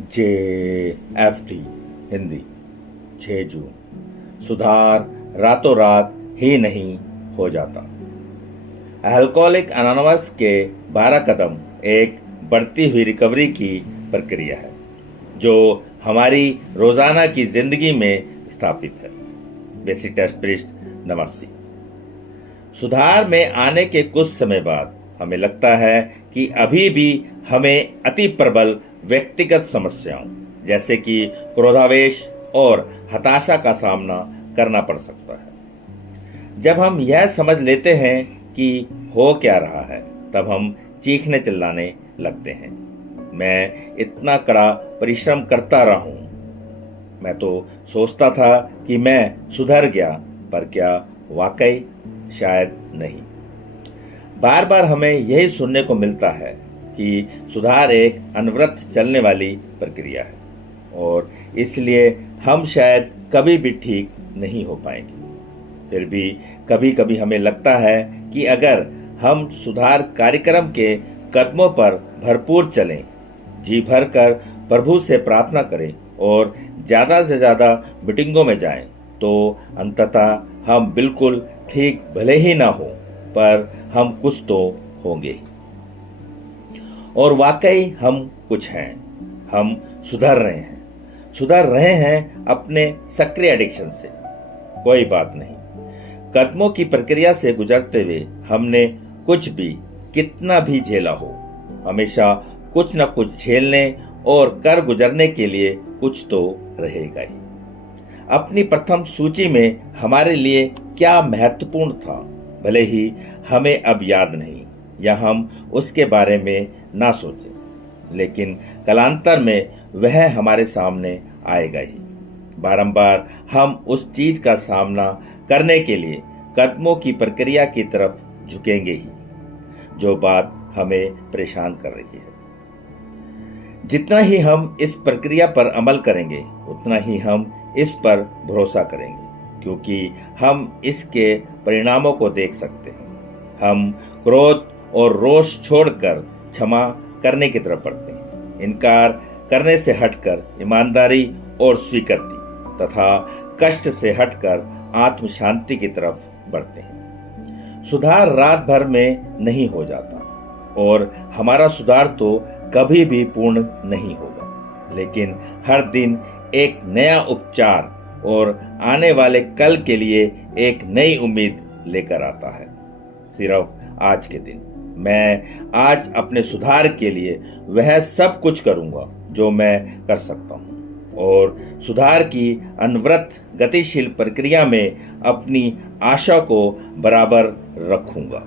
JFD Hindi 6 जून। सुधार रातों रात ही नहीं हो जाता। अल्कोहलिक एनोनिमस के 12 कदम एक बढ़ती हुई रिकवरी की प्रक्रिया है जो हमारी रोजाना की जिंदगी में स्थापित है। बेसिक टेस्ट पृष्ठ 89। सुधार में आने के कुछ समय बाद हमें लगता है कि अभी भी हमें अति प्रबल व्यक्तिगत समस्याओं जैसे कि क्रोधावेश और हताशा का सामना करना पड़ सकता है। जब हम यह समझ लेते हैं कि हो क्या रहा है, तब हम चीखने चिल्लाने लगते हैं। मैं इतना कड़ा परिश्रम करता रहा हूं, मैं तो सोचता था कि मैं सुधर गया, पर क्या वाकई? शायद नहीं। बार बार हमें यही सुनने को मिलता है कि सुधार एक अनवरत चलने वाली प्रक्रिया है और इसलिए हम शायद कभी भी ठीक नहीं हो पाएंगे। फिर भी कभी कभी हमें लगता है कि अगर हम सुधार कार्यक्रम के कदमों पर भरपूर चलें, जी भर कर प्रभु से प्रार्थना करें और ज़्यादा से ज़्यादा मीटिंगों में जाएं, तो अंततः हम बिल्कुल ठीक भले ही ना हो, पर हम कुछ तो होंगे ही। और वाकई हम कुछ हैं। हम सुधर रहे हैं अपने सक्रिय एडिक्शन से। कोई बात नहीं, कदमों की प्रक्रिया से गुजरते हुए हमने कुछ भी कितना भी झेला हो, हमेशा कुछ न कुछ झेलने और कर गुजरने के लिए कुछ तो रहेगा ही। अपनी प्रथम सूची में हमारे लिए क्या महत्वपूर्ण था, भले ही हमें अब याद नहीं या हम उसके बारे में ना सोचें, लेकिन कालांतर में वह हमारे सामने आएगा ही। बारंबार हम उस चीज का सामना करने के लिए कदमों की प्रक्रिया की तरफ झुकेंगे ही, जो बात हमें परेशान कर रही है। जितना ही हम इस प्रक्रिया पर अमल करेंगे, उतना ही हम इस पर भरोसा करेंगे, क्योंकि हम इसके परिणामों को देख सकते हैं। हम क्रोध और रोष छोड़कर क्षमा करने की तरफ बढ़ते हैं। इनकार करने से हटकर ईमानदारी और स्वीकृति तथा कष्ट से हटकर आत्म शांति की तरफ बढ़ते हैं। सुधार रात भर में नहीं हो जाता और हमारा सुधार तो कभी भी पूर्ण नहीं होगा, लेकिन हर दिन एक नया उपचार और आने वाले कल के लिए एक नई उम्मीद लेकर आता है। सिर्फ आज के दिन मैं आज अपने सुधार के लिए वह सब कुछ करूंगा जो मैं कर सकता हूं और सुधार की अनवरत गतिशील प्रक्रिया में अपनी आशा को बराबर रखूंगा।